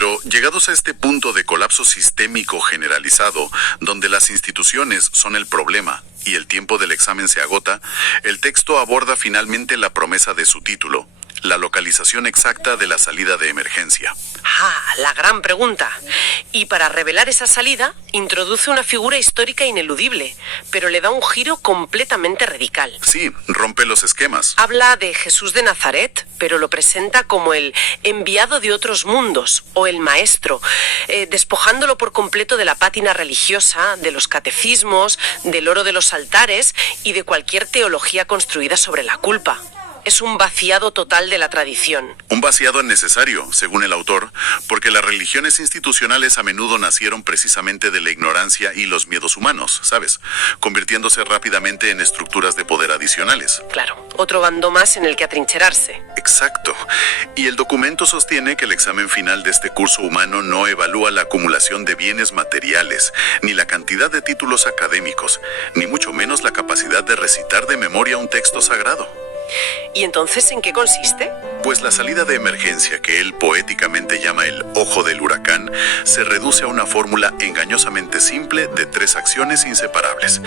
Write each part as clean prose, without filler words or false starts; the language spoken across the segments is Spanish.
Pero llegados a este punto de colapso sistémico generalizado, donde las instituciones son el problema y el tiempo del examen se agota, el texto aborda finalmente la promesa de su título, la localización exacta de la salida de emergencia. La gran pregunta. Y para revelar esa salida, introduce una figura histórica ineludible, pero le da un giro completamente radical. Sí, rompe los esquemas. Habla de Jesús de Nazaret, pero lo presenta como el enviado de otros mundos, o el maestro, despojándolo por completo de la pátina religiosa, de los catecismos, del oro de los altares y de cualquier teología construida sobre la culpa. Es un vaciado total de la tradición. Un vaciado necesario, según el autor, porque las religiones institucionales a menudo nacieron precisamente de la ignorancia y los miedos humanos, ¿sabes? Convirtiéndose rápidamente en estructuras de poder adicionales. Claro, otro bando más en el que atrincherarse. Exacto. Y el documento sostiene que el examen final de este curso humano no evalúa la acumulación de bienes materiales, ni la cantidad de títulos académicos, ni mucho menos la capacidad de recitar de memoria un texto sagrado. ¿Y entonces en qué consiste? Pues la salida de emergencia, que él poéticamente llama el ojo del huracán, se reduce a una fórmula engañosamente simple de 3 acciones inseparables: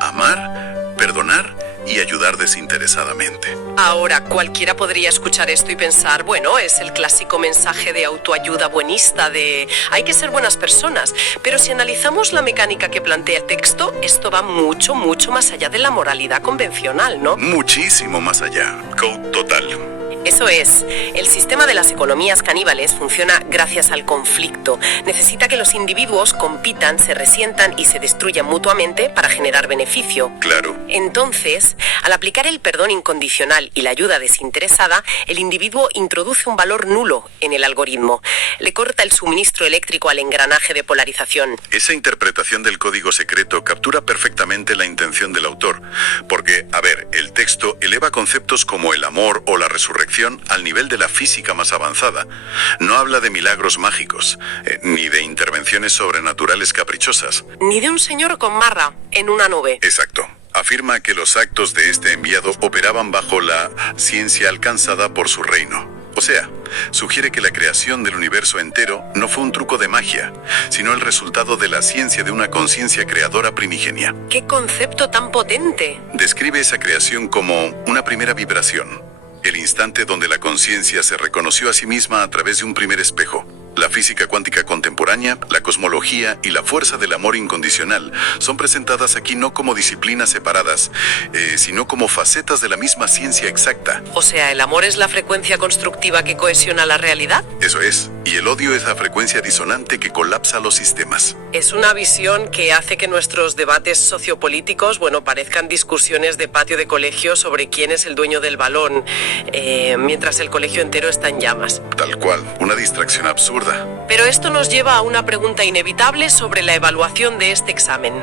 amar, perdonar y ayudar desinteresadamente. Ahora, cualquiera podría escuchar esto y pensar, bueno, es el clásico mensaje de autoayuda buenista de hay que ser buenas personas, pero si analizamos la mecánica que plantea el texto, esto va mucho, mucho más allá de la moralidad convencional, ¿no? Muchísimo más allá. Code total. Eso es, el sistema de las economías caníbales funciona gracias al conflicto. Necesita que los individuos compitan, se resientan y se destruyan mutuamente para generar beneficio. Claro. Entonces, al aplicar el perdón incondicional y la ayuda desinteresada, el individuo introduce un valor nulo en el algoritmo. Le corta el suministro eléctrico al engranaje de polarización. Esa interpretación del código secreto captura perfectamente la intención del autor, porque, a ver, el texto eleva conceptos como el amor o la resurrección al nivel de la física más avanzada. No habla de milagros mágicos, ni de intervenciones sobrenaturales caprichosas. Ni de un señor con marra en una nube. Exacto. Afirma que los actos de este enviado operaban bajo la ciencia alcanzada por su reino. O sea, sugiere que la creación del universo entero no fue un truco de magia, sino el resultado de la ciencia de una conciencia creadora primigenia. ¡Qué concepto tan potente! Describe esa creación como una primera vibración, el instante donde la conciencia se reconoció a sí misma a través de un primer espejo. La física cuántica contemporánea, la cosmología y la fuerza del amor incondicional son presentadas aquí no como disciplinas separadas, sino como facetas de la misma ciencia exacta. O sea, ¿el amor es la frecuencia constructiva que cohesiona la realidad? Eso es, y el odio es la frecuencia disonante que colapsa los sistemas. Es una visión que hace que nuestros debates sociopolíticos, parezcan discusiones de patio de colegio sobre quién es el dueño del balón, mientras el colegio entero está en llamas. Tal cual, una distracción absurda. Pero esto nos lleva a una pregunta inevitable sobre la evaluación de este examen.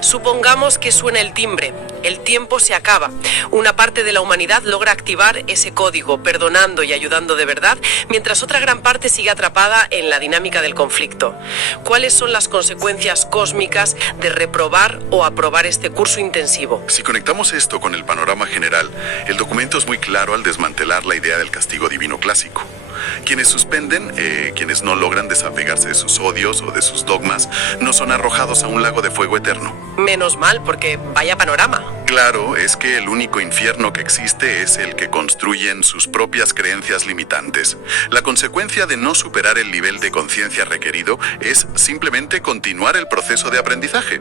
Supongamos que suena el timbre, el tiempo se acaba. Una parte de la humanidad logra activar ese código, perdonando y ayudando de verdad, mientras otra gran parte sigue atrapada en la dinámica del conflicto. ¿Cuáles son las consecuencias cósmicas de reprobar o aprobar este curso intensivo? Si conectamos esto con el panorama general, el documento es muy claro al desmantelar la idea del castigo divino clásico. Quienes suspenden, quienes no logran desapegarse de sus odios o de sus dogmas, no son arrojados a un lago de fuego eterno. Menos mal, porque vaya panorama. Claro, es que el único infierno que existe es el que construyen sus propias creencias limitantes. La consecuencia de no superar el nivel de conciencia requerido es simplemente continuar el proceso de aprendizaje.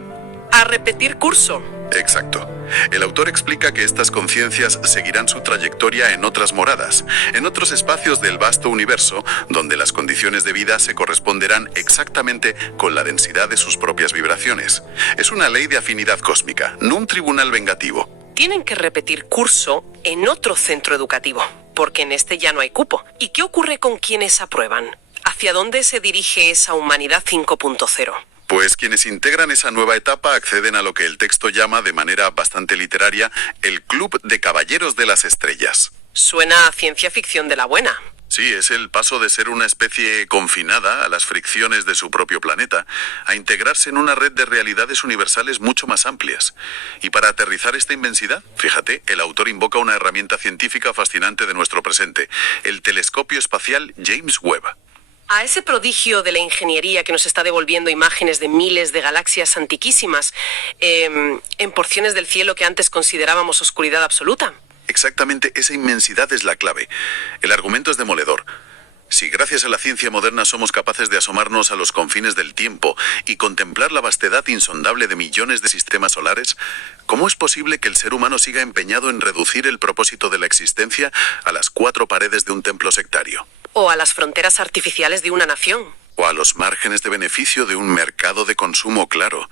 A repetir curso. Exacto. El autor explica que estas conciencias seguirán su trayectoria en otras moradas, en otros espacios del vasto universo, donde las condiciones de vida se corresponderán exactamente con la densidad de sus propias vibraciones. Es una ley de afinidad cósmica, no un tribunal vengativo. Tienen que repetir curso en otro centro educativo, porque en este ya no hay cupo. ¿Y qué ocurre con quienes aprueban? ¿Hacia dónde se dirige esa humanidad 5.0? Pues quienes integran esa nueva etapa acceden a lo que el texto llama de manera bastante literaria el Club de Caballeros de las Estrellas. Suena a ciencia ficción de la buena. Sí, es el paso de ser una especie confinada a las fricciones de su propio planeta, a integrarse en una red de realidades universales mucho más amplias. Y para aterrizar esta inmensidad, fíjate, el autor invoca una herramienta científica fascinante de nuestro presente, el telescopio espacial James Webb. A ese prodigio de la ingeniería que nos está devolviendo imágenes de miles de galaxias antiquísimas, en porciones del cielo que antes considerábamos oscuridad absoluta. Exactamente, esa inmensidad es la clave. El argumento es demoledor. Si gracias a la ciencia moderna somos capaces de asomarnos a los confines del tiempo y contemplar la vastedad insondable de millones de sistemas solares, ¿cómo es posible que el ser humano siga empeñado en reducir el propósito de la existencia a las 4 paredes de un templo sectario? O a las fronteras artificiales de una nación. O a los márgenes de beneficio de un mercado de consumo claro.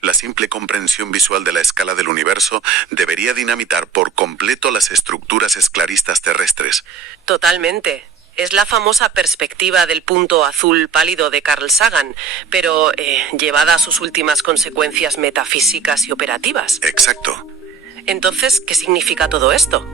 La simple comprensión visual de la escala del universo debería dinamitar por completo las estructuras esclaristas terrestres. Totalmente. Es la famosa perspectiva del punto azul pálido de Carl Sagan, pero llevada a sus últimas consecuencias metafísicas y operativas. Exacto. Entonces, ¿qué significa todo esto?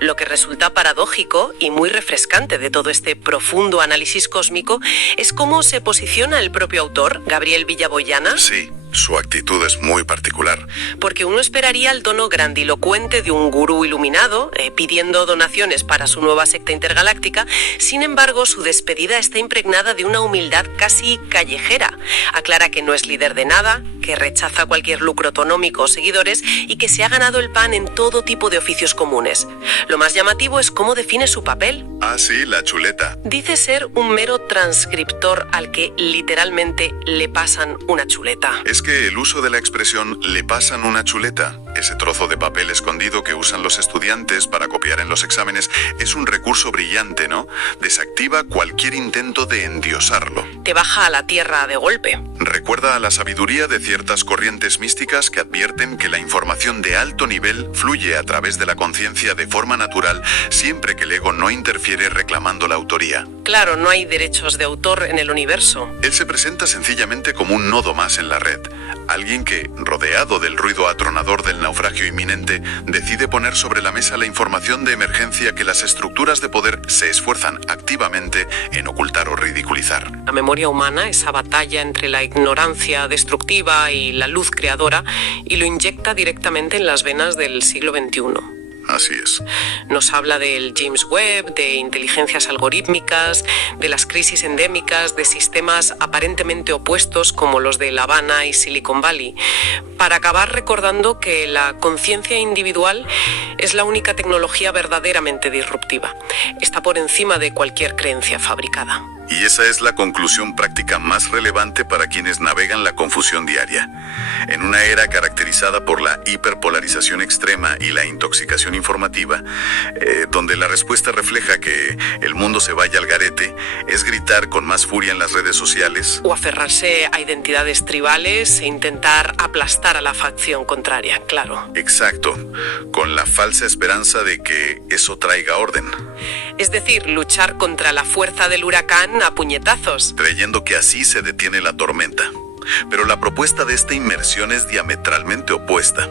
Lo que resulta paradójico y muy refrescante de todo este profundo análisis cósmico es cómo se posiciona el propio autor, Gabriel Villaboyana. Sí, su actitud es muy particular. Porque uno esperaría el tono grandilocuente de un gurú iluminado, pidiendo donaciones para su nueva secta intergaláctica. Sin embargo, su despedida está impregnada de una humildad casi callejera. Aclara que no es líder de nada, que rechaza cualquier lucro económico o seguidores y que se ha ganado el pan en todo tipo de oficios comunes. Lo más llamativo es cómo define su papel. Ah, sí, la chuleta. Dice ser un mero transcriptor al que literalmente le pasan una chuleta. Es que el uso de la expresión "le pasan una chuleta", ese trozo de papel escondido que usan los estudiantes para copiar en los exámenes, es un recurso brillante, ¿no? Desactiva cualquier intento de endiosarlo. Te baja a la tierra de golpe. Recuerda a la sabiduría de ciertas corrientes místicas que advierten que la información de alto nivel fluye a través de la conciencia de forma natural siempre que el ego no interfiere reclamando la autoría. Claro, no hay derechos de autor en el universo. Él se presenta sencillamente como un nodo más en la red. Alguien que, rodeado del ruido atronador del naufragio inminente, decide poner sobre la mesa la información de emergencia que las estructuras de poder se esfuerzan activamente en ocultar o ridiculizar. La memoria humana, esa batalla entre la ignorancia destructiva y la luz creadora, y lo inyecta directamente en las venas del siglo XXI. Así es. Nos habla del James Webb, de inteligencias algorítmicas, de las crisis endémicas, de sistemas aparentemente opuestos como los de La Habana y Silicon Valley, para acabar recordando que la conciencia individual es la única tecnología verdaderamente disruptiva. Está por encima de cualquier creencia fabricada. Y esa es la conclusión práctica más relevante para quienes navegan la confusión diaria. En una era caracterizada por la hiperpolarización extrema y la intoxicación informativa, donde la respuesta refleja que el mundo se vaya al garete, es gritar con más furia en las redes sociales. O aferrarse a identidades tribales e intentar aplastar a la facción contraria, claro. Exacto, con la falsa esperanza de que eso traiga orden. Es decir, luchar contra la fuerza del huracán a puñetazos. Creyendo que así se detiene la tormenta. Pero la propuesta de esta inmersión es diametralmente opuesta.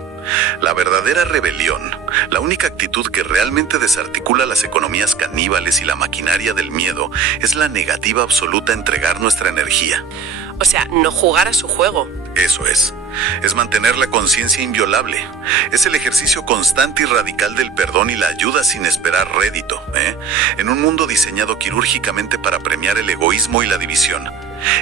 La verdadera rebelión, la única actitud que realmente desarticula las economías caníbales y la maquinaria del miedo, es la negativa absoluta a entregar nuestra energía. O sea, no jugar a su juego. Eso es mantener la conciencia inviolable. Es el ejercicio constante y radical del perdón y la ayuda sin esperar rédito, en un mundo diseñado quirúrgicamente para premiar el egoísmo y la división.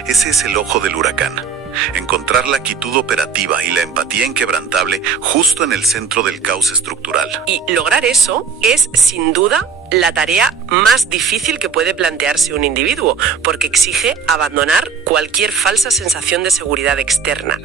Ese es el ojo del huracán. Encontrar la quietud operativa y la empatía inquebrantable justo en el centro del caos estructural. Y lograr eso es, sin duda, la tarea más difícil que puede plantearse un individuo, porque exige abandonar cualquier falsa sensación de seguridad externa,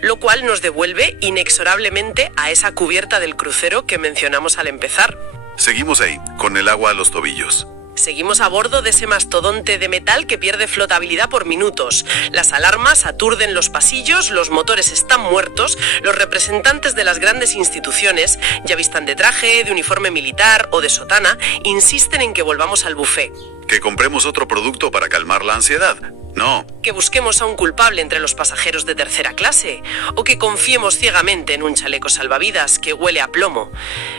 lo cual nos devuelve inexorablemente a esa cubierta del crucero que mencionamos al empezar. Seguimos ahí, con el agua a los tobillos. Seguimos a bordo de ese mastodonte de metal que pierde flotabilidad por minutos. Las alarmas aturden los pasillos, los motores están muertos, los representantes de las grandes instituciones, ya vistan de traje, de uniforme militar o de sotana, insisten en que volvamos al buffet. Que compremos otro producto para calmar la ansiedad. No. Que busquemos a un culpable entre los pasajeros de tercera clase, o que confiemos ciegamente en un chaleco salvavidas que huele a plomo.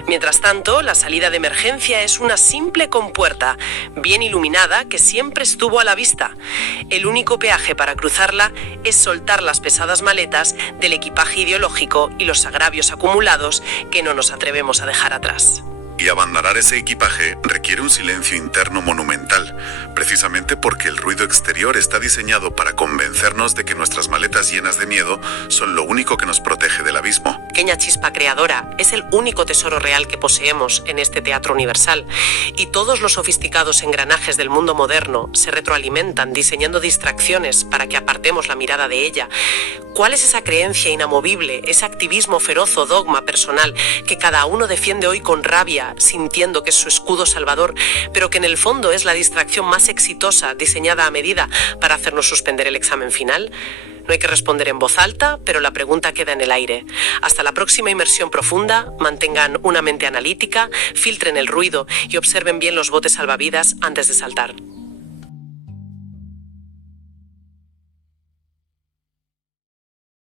Mientras tanto, la salida de emergencia es una simple compuerta, bien iluminada, que siempre estuvo a la vista. El único peaje para cruzarla es soltar las pesadas maletas del equipaje ideológico y los agravios acumulados que no nos atrevemos a dejar atrás. Y abandonar ese equipaje requiere un silencio interno monumental, precisamente porque el ruido exterior está diseñado para convencernos de que nuestras maletas llenas de miedo son lo único que nos protege del abismo. Pequeña chispa creadora es el único tesoro real que poseemos en este teatro universal, y todos los sofisticados engranajes del mundo moderno se retroalimentan diseñando distracciones para que apartemos la mirada de ella. ¿Cuál es esa creencia inamovible, ese activismo feroz o dogma personal que cada uno defiende hoy con rabia, sintiendo que es su escudo salvador, pero que en el fondo es la distracción más exitosa diseñada a medida para hacernos suspender el examen final? No hay que responder en voz alta, pero la pregunta queda en el aire. Hasta la próxima inmersión profunda, mantengan una mente analítica, filtren el ruido y observen bien los botes salvavidas antes de saltar.